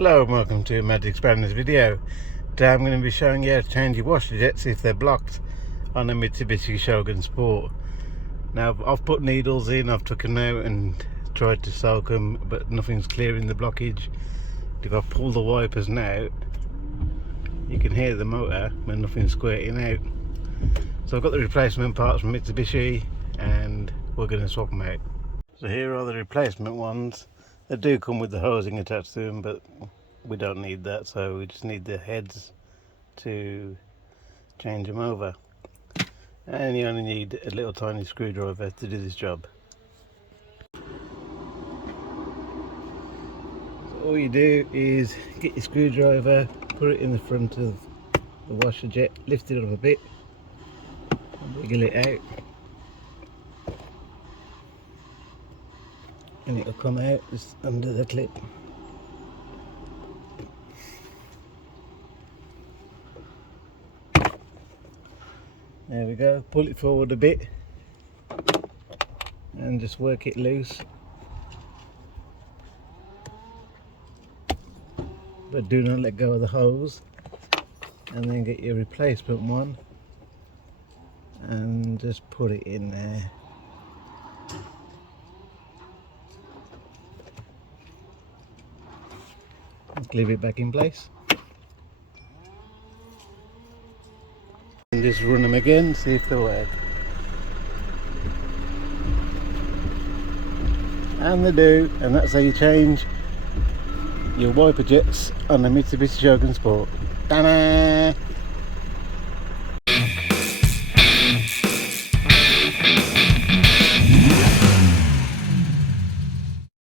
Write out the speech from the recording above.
Hello and welcome to Magic Spanners video. Today I'm going to be showing you how to change your washer jets if they're blocked on a Mitsubishi Shogun Sport. Now I've put needles in, I've took them out and tried to soak them, but nothing's clearing the blockage. If I pull the wipers now, you can hear the motor when nothing's squirting out. So I've got the replacement parts from Mitsubishi and we're going to swap them out. So here are the replacement ones. They do come with the hosing attached to them, but we don't need that, so we just need the heads to change them over. And you only need a little tiny screwdriver to do this job. So all you do is get your screwdriver, put it in the front of the washer jet, lift it up a bit, wiggle it out, and it'll come out just under the clip. There we go, pull it forward a bit and just work it loose, but do not let go of the hose, and then get your replacement one and just put it in there. Leave it back in place and just run them again, see if they work. And they do, and that's how you change your wiper jets on the Mitsubishi Shogun Sport. Ta-da!